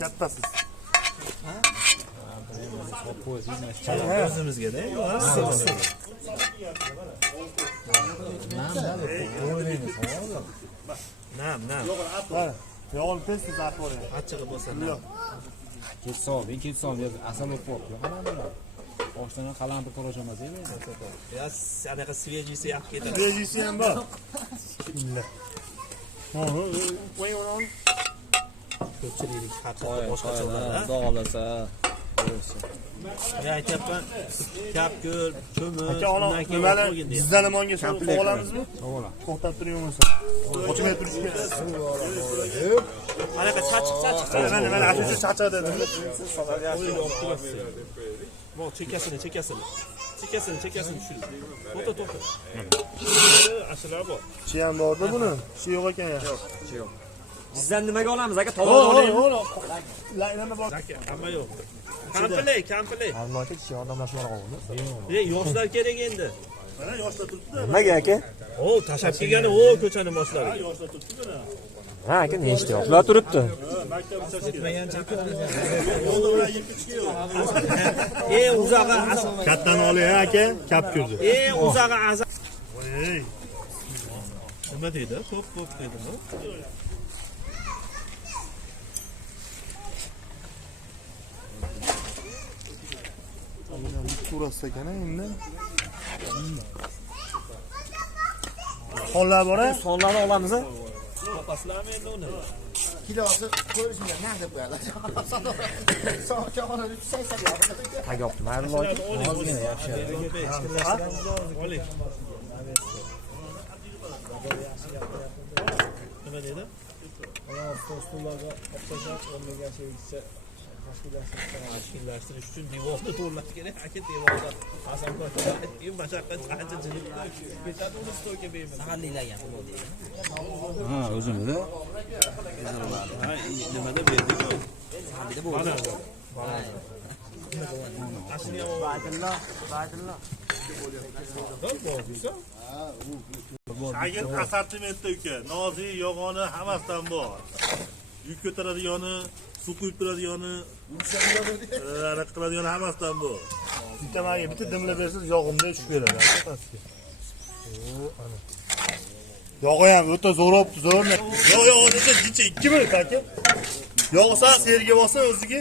Kattasiz. O'zimizga-da. Nam. Yog'ni tez ahvol. Achchig'i bo'lsa. Ketson, asal o'pib qo'yib. Boshdan qalamni to'lajamas edi. Ya, anaqa svejisi yaxshi ketadi. Svejisi ham bor. Bismillah. Qo'ying uni. Ko'pchilik hatto boshqachalar. Dog'lasa. Ya aytyapman, kapko'l, cho'miz, Aka ona nimalar jizzalimonga solib olamizmi? To'xtab turing bo'lmasa. Ochmay turish kerak. Anaqa chachiq. Mana asosiy chachadi dedi. Bo, chekasini tushir. To'xta. Ashular bor. Chi ham borda buni. Chi yo'q ekan ya. Yo'q. Bizdan nimaga olamiz aka? Tovon olaymi? Laynama bor. Aka, hamma yo'q. Kamplay. Alloh chi odamlashmar qoldi. Yoshlar kerak endi. Mana yoshlar turibdi-da. Nimaga aka? O, tashab kelgani, ko'chani boshlari. Yoshlar turibdi-da. Ha aka, nechta yoshlar turibdi? Maktab uchastkasi. Yo'lda bilan yirtishga yo'q. Uzog'i asal. Kattani olay aka, kap ko'rdi. Uzog'i asal. Voy. Nima deydi? Ko'p deydimi? Turasiz ekan endi. Sonlar bor-a? Sonlarni olamiz. Topasizlarmi endi uni? Kilosi ko'rishinglar nima deb qo'yadi. Soatga olib 80 Tag yo'q, mayli. Ozgina yaxshi. Oling. Nima deydi? Tashkillashtirish uchun devorni to'g'irlash kerak. Aka devorda asan ko'tarib, mashaqqat qanchachilik ketadi uni stoyga bermaydi. Saharliklarga bu deydi. Ha, o'zimda. Nimada berdi-ku? Saharlikda bo'ldi. Agil assortimentda uka, nozik, yog'oni hammasidan bor. Yuk ko'taradigani, suv quyib turadigani, anaqa qiladigani hammasidan bor. Bitamaga bitta dimlab bersangiz yog'imda tushib beradi. Yog'i ham o'ta zo'r. Yo'q, o'ta jicha 2 minut aka. Yog'i san serga bossa o'ziga